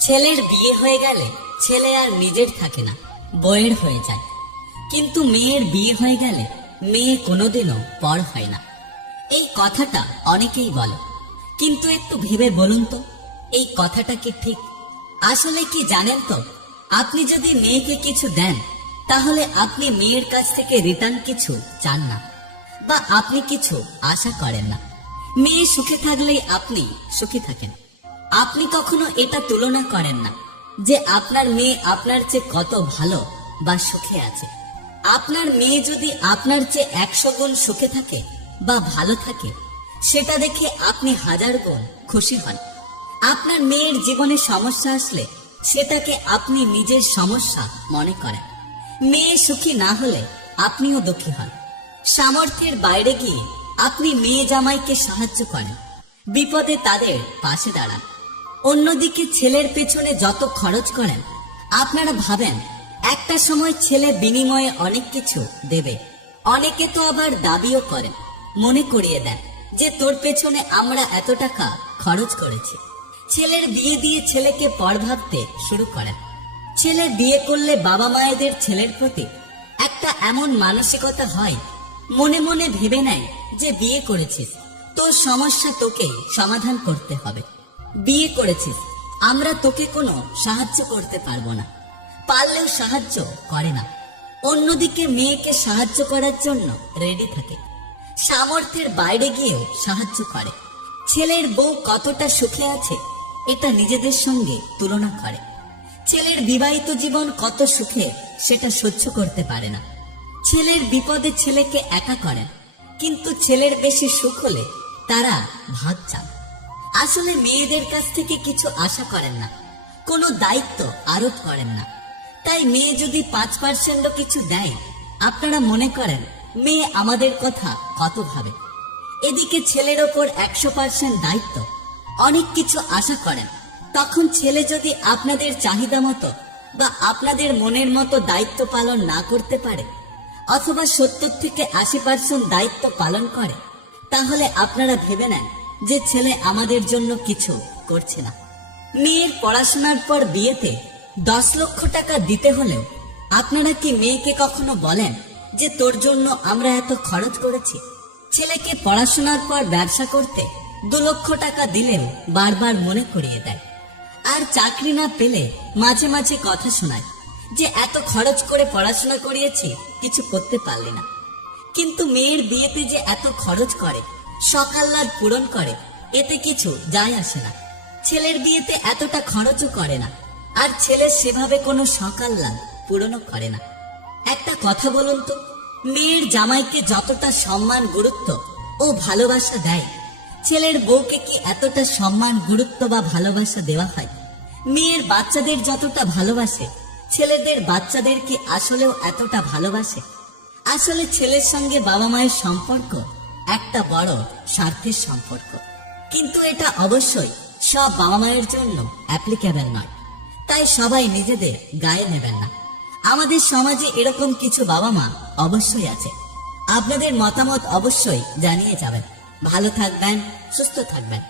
ছেলের বিয়ে হয়ে গেলে ছেলে আর নিজের থাকে না বইয়ের হয়ে যায়। কিন্তু মেয়ের বিয়ে হয়ে গেলে মেয়ে কোনোদিনও পর হয় না। এই কথাটা অনেকেই বলে। কিন্তু একটু ভেবে বলুন তো, এই কথাটা কি ঠিক? আসলে কি জানেন তো, আপনি যদি মেয়েকে কিছু দেন, তাহলে আপনি মেয়ের কাছ থেকে রিটার্ন কিছু চান না, বা আপনি কিছু আশা করেন না। মেয়ে সুখে থাকলেই আপনি সুখী থাকেন। আপনি কখনো এটা তুলনা করেন না যে আপনার মেয়ে আপনার চেয়ে কত ভালো বা সুখে আছে। আপনার মেয়ে যদি আপনার চেয়ে একশো গুণ সুখে থাকে বা ভালো থাকে, সেটা দেখে আপনি হাজার গুণ খুশি হন। আপনার মেয়ের জীবনে সমস্যা আসলে সেটাকে আপনি নিজের সমস্যা মনে করেন। মেয়ে সুখী না হলে আপনিও দুঃখী হন। সামর্থ্যের বাইরে গিয়ে আপনি মেয়ে জামাইকে সাহায্য করেন। বিপদে তাদের পাশে দাঁড়ান। অন্যদিকে ছেলের পেছনে যত খরচ করেন, আপনারা ভাবেন, একটা সময় ছেলে বিনিময়ে অনেক কিছু দেবে। অনেকে তো আবার দাবিও করেন, মনে করিয়ে দেন, যে তোর পেছনে আমরা এত টাকা খরচ করেছি। ছেলের বিয়ে দিয়ে ছেলেকে পর ভাবতে শুরু করেন। ছেলে বিয়ে করলে বাবা মায়েদের ছেলের প্রতি একটা এমন মানসিকতা হয়, মনে মনে ভেবে নেয় যে বিয়ে করেছিস, তোর সমস্যা তোকেই সমাধান করতে হবে। বিয়ে করেছিস। আমরা তোকে কোনো সাহায্য করতে পারব না। পারলেও সাহায্য করে না। অন্যদিকে মেয়েকে সাহায্য করার জন্য রেডি থাকে। সামর্থ্যের বাইরে গিয়েও সাহায্য করে। ছেলের বউ কতটা সুখে আছে, এটা নিজেদের সঙ্গে তুলনা করে। ছেলের বিবাহিত জীবন কত সুখে, সেটা সহ্য করতে পারে না। ছেলের বিপদে ছেলেকে একা করেন কিন্তু ছেলের বেশি সুখ হলে তারা ভাগ চান আসলে মেয়েদের কাছ থেকে কিছু আশা করেন না। কোনো দায়িত্ব আরোপ করেন না। তাই মেয়ে যদি পাঁচ পার্সেন্টও কিছু দেয়, আপনারা মনে করেন মেয়ে আমাদের কথা কত ভাবে। এদিকে ছেলের ওপর একশো পার্সেন্ট দায়িত্ব। অনেক কিছু আশা করেন। তখন ছেলে যদি আপনাদের চাহিদা মতো বা আপনাদের মনের মতো দায়িত্ব পালন না করতে পারে, অথবা সত্তর থেকে আশি পার্সেন্ট দায়িত্ব পালন করে, তাহলে আপনারা ভেবে নেন যে ছেলে আমাদের জন্য কিছু করছে না। মেয়ের পড়াশোনার পর বিয়েতে দশ লক্ষ টাকা দিতে হলেও আপনারা কি মেয়েকে কখনো বলেন যে তোর জন্য আমরা এত খরচ করেছি? ছেলেকে পড়াশোনার পর ব্যবসা করতে দু লক্ষ টাকা দিলেও বারবার মনে করিয়ে দেয়। আর চাকরি না পেলে মাঝে মাঝে কথা শোনায় যে এত খরচ করে পড়াশোনা করিয়েছি, কিছু করতে পারলি না। কিন্তু মেয়ের বিয়েতে যে এত খরচ করে সকাল রাত পূরণ করে। এতে কিছু যায় আসে না। ছেলের বিয়েতে এতটা খরচও করে না। আর ছেলে সেভাবে কোনো সকাল লাভ পূরণও করে না। একটা কথা বলুন তো, মেয়ের জামাইকে যতটা সম্মান, গুরুত্ব ও ভালোবাসা দেয়, ছেলের বউকে কি এতটা সম্মান, গুরুত্ব বা ভালোবাসা দেওয়া হয়? মেয়ের বাচ্চাদের যতটা ভালোবাসে, ছেলেদের বাচ্চাদের কি আসলেও এতটা ভালোবাসে? আসলে ছেলের সঙ্গে বাবা মায়ের সম্পর্ক একটা বড় স্বার্থের সম্পর্ক। কিন্তু এটা অবশ্যই সব বাবা মায়ের জন্য অ্যাপ্লিকেবল নয়। তাই সবাই নিজেদের গায়ে নেবেন না। আমাদের সমাজে এরকম কিছু বাবা মা অবশ্যই আছে। আপনাদের মতামত অবশ্যই জানিয়ে যাবেন। ভালো থাকবেন, সুস্থ থাকবেন.